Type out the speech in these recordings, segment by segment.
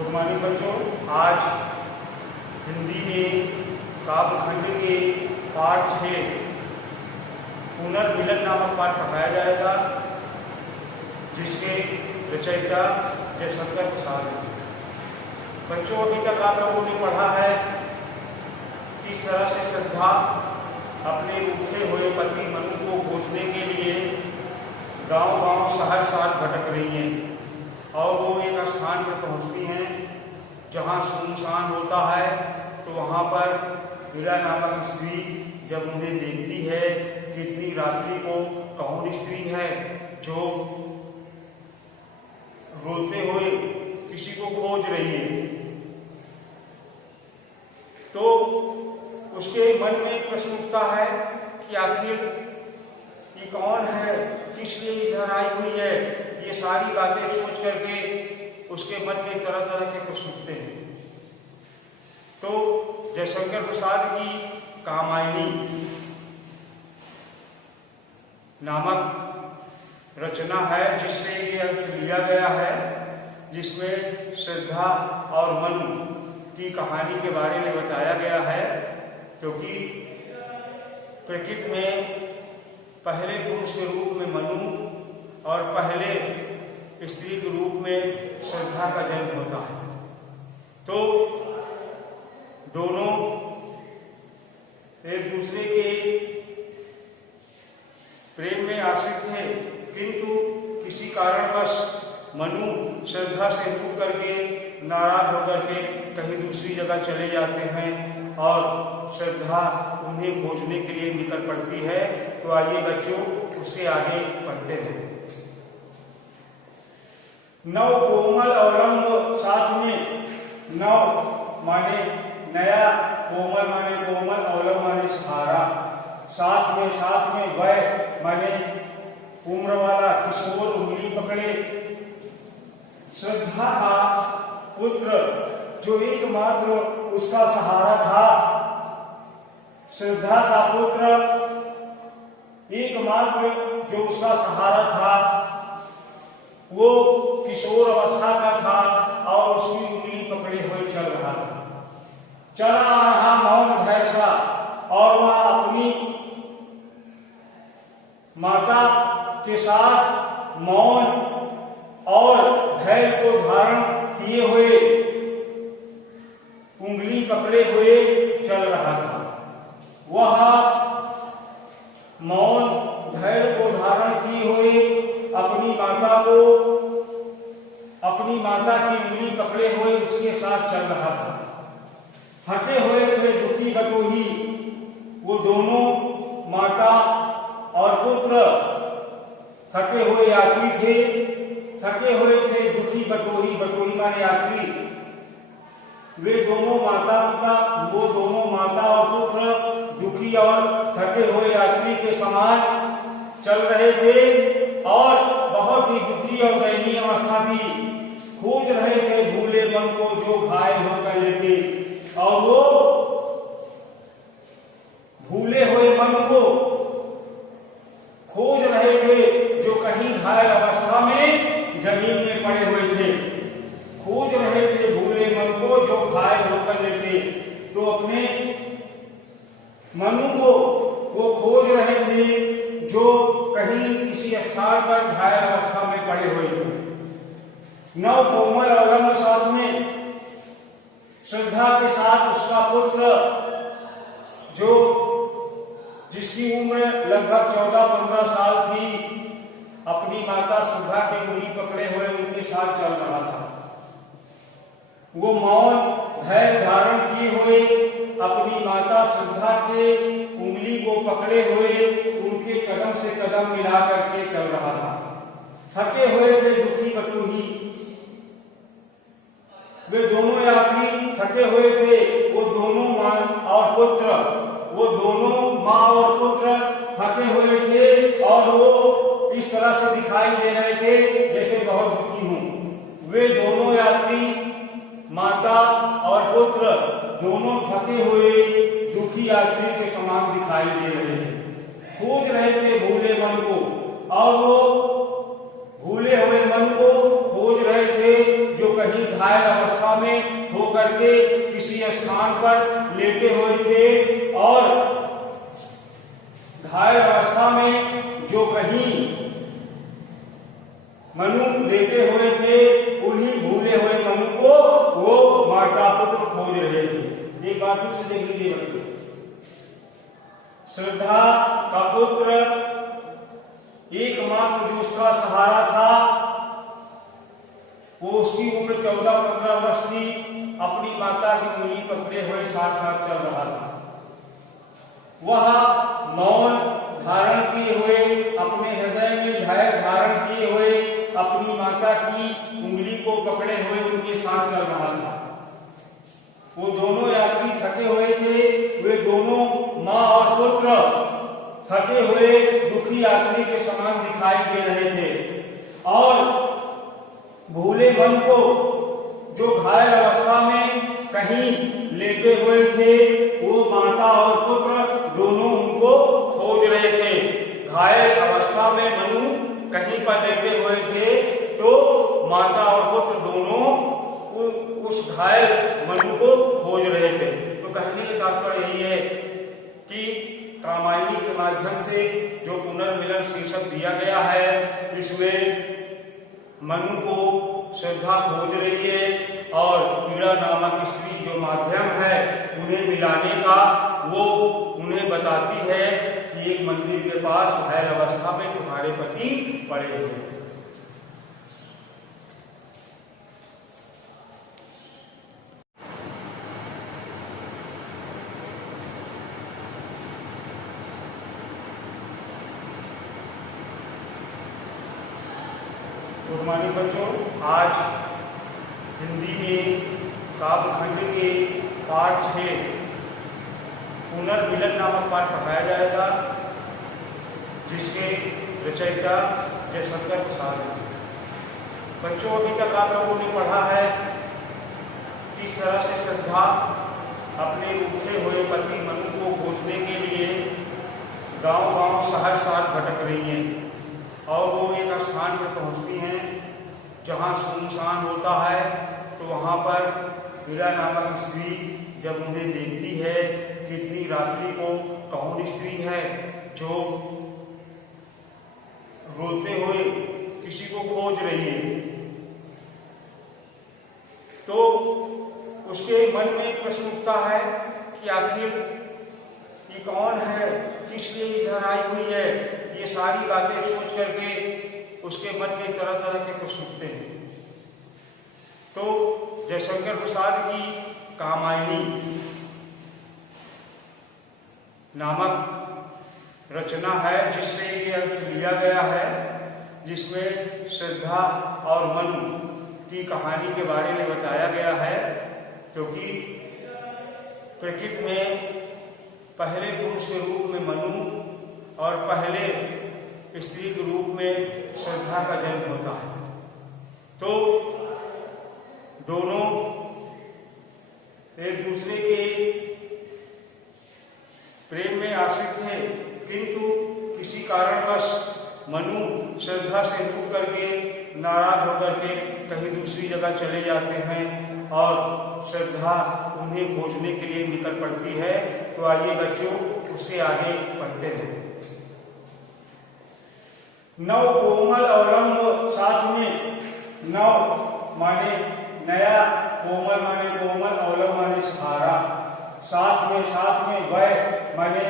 Good morning बच्चों। आज हिंदी में काव्यखंड के पाठ 6 पुनर्मिलन नामक पाठ पढ़ाया जाएगा, जिसके रचयिता जयशंकर प्रसाद हैं। बच्चों, अभी तक आप लोगों ने पढ़ा है किस तरह से श्रद्धा अपने रूठे हुए पति मनु को खोजने के लिए गांव-गांव, शहर-शहर भटक रही हैं और वो एक स्थान पर पहुंचती हैं जहां सुनसान होता है। तो वहां पर मीरा नामक स्त्री जब उन्हें देखती है कि इतनी रात्रि को कौन स्त्री है जो रोते हुए किसी को खोज रही है, तो उसके मन में प्रश्न उठता है कि आखिर ये कौन है, किस लिए इधर आई हुई है। ये सारी बातें सोच करके उसके मन में तरह तरह के प्रश्न उठते हैं। तो जयशंकर प्रसाद की कामायनी नामक रचना है, जिससे ये अंश लिया गया है, जिसमें श्रद्धा और मनु की कहानी के बारे में बताया गया है। क्योंकि प्रकृति में पहले पुरुष के रूप में मनु और पहले स्त्री के रूप में श्रद्धा का जन्म होता है। तो दोनों एक दूसरे के प्रेम में आश्रित थे, किंतु किसी कारणवश मनु श्रद्धा से रूठ करके, नाराज होकर के कहीं दूसरी जगह चले जाते हैं और श्रद्धा उन्हें खोजने के लिए निकल पड़ती है। तो आइए बच्चों, उससे आगे पढ़ते हैं। नव कोमल अवलंब, साथ में नव माने नया, कोमल माने कोमल, अवलंब माने सहारा, साथ में वह माने उम्र वाला किशोर उंगली पकड़े। श्रद्धा का पुत्र जो एकमात्र उसका सहारा था, श्रद्धा का पुत्र एकमात्र जो उसका सहारा था, वो किशोर अवस्था का था और उसकी उंगली पकड़े हुए चल रहा था। चला आ रहा मौन धैर्य सा, और वह अपनी माता के साथ मौन और धैर्य को धारण किए हुए उंगली पकड़े हुए चल रहा था। वह मौन धैर्य को धारण किए हुए अपनी माता की उंगली पकड़े हुए उसके साथ चल रहा था। थके हुए थे दुखी बटोही, वो दोनों माता और पुत्र थके हुए यात्री थे। थके हुए थे दुखी बटोही, बटोही माने यात्री। वे दोनों वो दोनों माता और पुत्र दुखी और थके हुए यात्री के समान चल रहे थे और बहुत ही दुखी और दयनीय अवस्था भी खोज रहे थे भूले मन को जो घायल होकर लेते। और वो भूले हुए मन को खोज रहे थे जो कहीं घायल अवस्था में जमीन में पड़े हुए थे। खोज रहे थे भूले मन को जो घायल होकर लेते। तो अपने मनु को वो खोज रहे थे जो कहीं किसी स्थान पर घायल अवस्था में पड़े हुए थे। नव कोमल अवलंब, साथ में श्रद्धा के साथ उसका पुत्र जो जिसकी उम्र लगभग 14-15 साल थी, अपनी माता श्रद्धा की उंगली पकड़े हुए उनके साथ चल रहा था। वो मौन धैर्य धारण किए हुए अपनी माता श्रद्धा के उंगली को पकड़े हुए उनके कदम से कदम मिला करके चल रहा था। थके हुए थे दुखी बटोही, वे दोनों यात्री थके हुए थे। वो दोनों माँ और पुत्र, वो दोनों माँ और पुत्र थके हुए थे और वो इस तरह से दिखाई दे रहे थे जैसे बहुत दुखी हूं। वे दोनों यात्री, माता और पुत्र, दोनों थके हुए दुखी यात्री के समान दिखाई दे रहे थे। खोज रहे थे भूले मन को, और वो भूले हुए मन को खोज रहे थे जो कहीं घायल अवस्था पर लेटे हुए थे और घायल अवस्था में जो कहीं मनु लेटे हुए थे, उन्हीं भूले हुए मनु को वो माता पुत्र खोज रहे थे। एक बात फिर से देख लीजिए बच्चों, श्रद्धा का पुत्र एकमात्र जो उसका सहारा था, वो उसकी उम्र 14-15 वर्ष थी, अपनी माता की उंगली पकड़े हुए साथ साथ चल रहा था। वह मौन धारण किए हुए, अपने हृदय में धैर्य धारण किए हुए, अपनी माता की उंगली को पकड़े हुए उनके साथ चल रहा था। वो दोनों यात्री थके हुए थे, वे दोनों माँ और पुत्र थके हुए दुखी यात्री के समान दिखाई दे रहे थे और भूले मन को जो घायल अवस्था में कहीं लेटे हुए थे, वो माता और पुत्र दोनों उनको खोज रहे थे। घायल अवस्था में मनु कहीं पर लेटे हुए थे, तो माता और पुत्र दोनों उस घायल मनु को खोज रहे थे। तो कहने का तात्पर्य यही है कि कामायनी के माध्यम से जो पुनर्मिलन शीर्षक दिया गया है, इसमें मनु को श्रद्धा खोज रही है और पीड़ा नामक स्त्री जो माध्यम है उन्हें मिलाने का, वो उन्हें बताती है कि एक मंदिर के पास घायल अवस्था में तुम्हारे पति पड़े हुए हैं। गुड मॉर्निंग बच्चों, आज हिंदी में काव्यखंड के पाठ 6 पुनर्मिलन नामक पाठ पढ़ाया जाएगा, जिसके रचयिता जयशंकर प्रसाद हैं। बच्चों, अभी तक आप लोगों ने पढ़ा है किस तरह से श्रद्धा अपने उठे हुए पति मनु को खोजने के लिए गांव-गांव, शहर-शहर भटक रही हैं और वो एक स्थान पर पहुंचती हैं जहां सुनसान होता है। तो वहां पर पीड़ा नामक स्त्री जब उन्हें देखती है कि इतनी रात्रि को कौन स्त्री है जो रोते हुए किसी को खोज रही है, तो उसके मन में एक प्रश्न उठता है कि आखिर ये कौन है, किस लिए इधर आई हुई है। ये सारी बातें सोच करके उसके मन में तरह तरह के प्रश्न उठते हैं। तो जयशंकर प्रसाद की कामायनी नामक रचना है, जिससे ये अंश लिया गया है, जिसमें श्रद्धा और मनु की कहानी के बारे में बताया गया है। क्योंकि प्रकृति में पहले पुरुष के रूप में मनु और पहले स्त्री के रूप में श्रद्धा का जन्म होता है। तो दोनों एक दूसरे के प्रेम में आश्रित थे, किंतु किसी कारणवश मनु श्रद्धा से रूठ करके, नाराज होकर के कहीं दूसरी जगह चले जाते हैं और श्रद्धा उन्हें खोजने के लिए निकल पड़ती है। तो आइए बच्चों, उससे आगे पढ़ते हैं। नव कोमल अवलंब, साथ में नव माने नया, कोमल माने कोमल, अवलंब माने सहारा, साथ में वह माने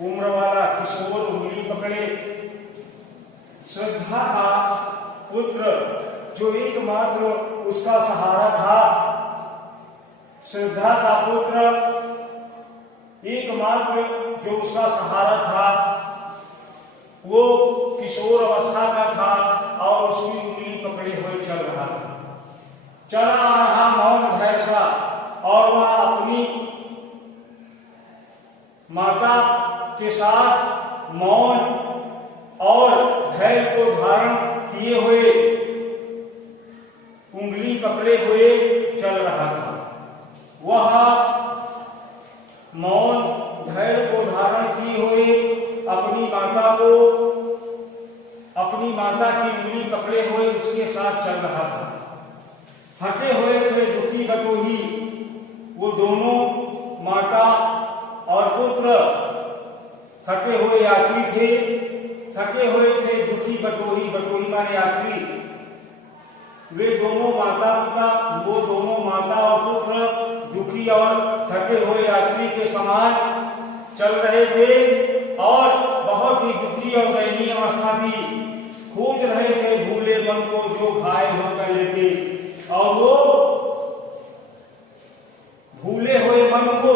उम्र वाला किशोर उंगली पकड़े। श्रद्धा का पुत्र जो एकमात्र उसका सहारा था, श्रद्धा का पुत्र एकमात्र जो उसका सहारा था, वो किशोर अवस्था का था और उसकी उंगली पकड़े हुए चल रहा था। चला रहा मौन धैर्य सा, और वह अपनी माता के साथ मौन और धैर्य को धारण किए हुए उंगली पकड़े हुए चल रहा था। वह मौन धैर्य को धारण किए हुए अपनी माता की उंगली पकड़े हुए उसके साथ चल रहा था। थके हुए थे दुखी बटोही, वो दोनों माता और पुत्र थके हुए यात्री थे, थके हुए थे, दुखी बटोही, बटोही माने यात्री। वे दोनों माता पिता, वो दोनों माता और पुत्र दुखी और थके हुए यात्री के समान चल रहे थे और बहुत ही दुखी और दयनीय अवस्था थी। खोज रहे थे भूले मन को जो घायल होकर लेते, और वो भूले हुए मन को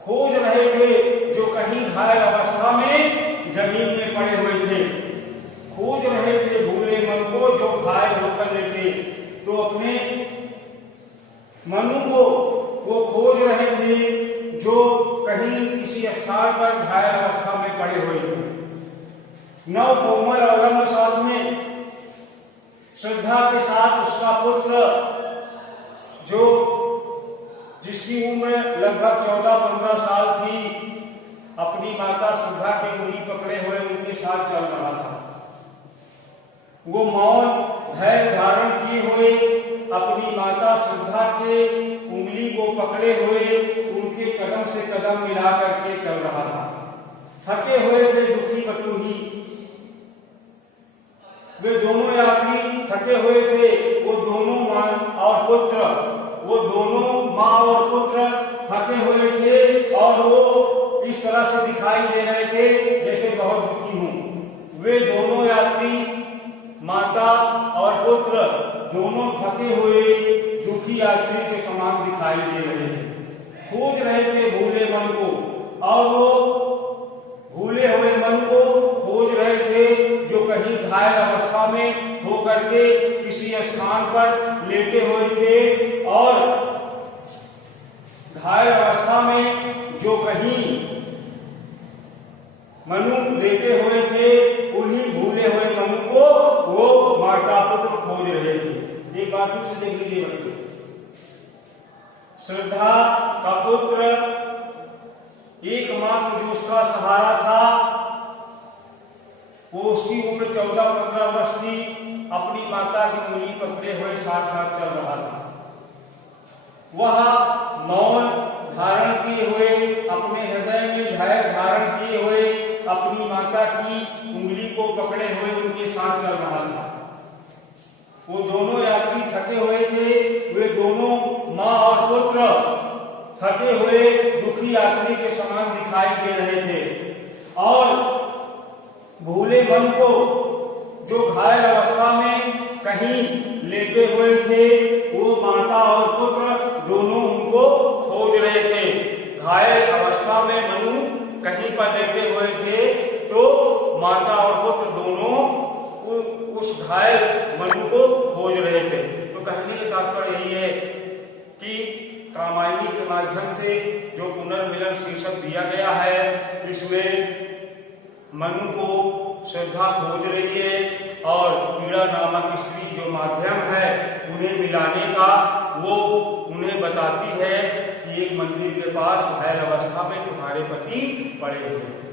खोज रहे थे जो कहीं घायल अवस्था में जमीन में पड़े हुए थे। खोज रहे थे भूले मन को जो घायल होकर लेते, तो अपने मनु को वो खोज रहे थे जो कहीं किसी स्थान पर घायल अवस्था में पड़े हुए थे। नव कोमल अवलंब साथ में श्रद्धा के साथ उसका पुत्र, जो जिसकी उम्र लगभग 14-15 साल थी, अपनी माता श्रद्धा की उंगली पकड़े हुए उनके साथ चल रहा था। वो मौन धैर्य धारण किए हुए अपनी माता श्रद्धा के उंगली को पकड़े हुए उनके कदम से कदम मिला करके चल रहा था। थके हुए थे, दुखी बटोही। वे दोनों यात्री थके हुए थे, वो दोनों मां और पुत्र, वो दोनों माँ और पुत्र थके हुए थे और वो इस तरह से दिखाई दे रहे थे जैसे बहुत दुखी हूं। वे दोनों यात्री, माता और पुत्र, दोनों थके हुए दुखी यात्री के समान दिखाई दे रहे थे। खोज रहे थे भूले मन को, और वो भूले हुए मन को खोज रहे थे जो कहीं घायल अवस्था में होकर के किसी स्थान पर लेटे हुए थे, और घायल अवस्था में जो कहीं मनु लेटे हुए थे, उन्हीं भूले हुए मनु को वो माता पुत्र खोज रहे थे। एक बात फिर से देख लीजिए बच्चे, श्रद्धा का पुत्र एकमात्र जो उसका सहारा था, वो उसकी उम्र 14-15 वर्ष थी, अपनी माता की उंगली पकड़े हुए साथ साथ चल रहा था। वह मौन धारण किए हुए, अपने हृदय में धैर्य धारण किए हुए अपनी माता की उंगली को पकड़े हुए उनके साथ चल रहा था। वो दोनों यात्री थके हुए थे, वे दोनों माँ और पुत्र थके हुए दुखी यात्री के समान दिखाई दे रहे थे, और भूले मन को जो घायल अवस्था में कहीं लेटे हुए थे, वो माता और पुत्र दोनों उनको खोज रहे थे। घायल अवस्था में मनु कहीं पर लेटे हुए थे, तो माता और पुत्र दोनों उस घायल मनु को खोज रहे थे। तो कहने का तात्पर्य यही है कि रामायणी के माध्यम से जो पुनर्मिलन शीर्षक दिया गया है, इसमें मनु को श्रद्धा खोज रही है और पीड़ा नामक स्त्री जो माध्यम है उन्हें मिलाने का, वो उन्हें बताती है कि एक मंदिर के पास घायल अवस्था में तुम्हारे पति पड़े हुए हैं।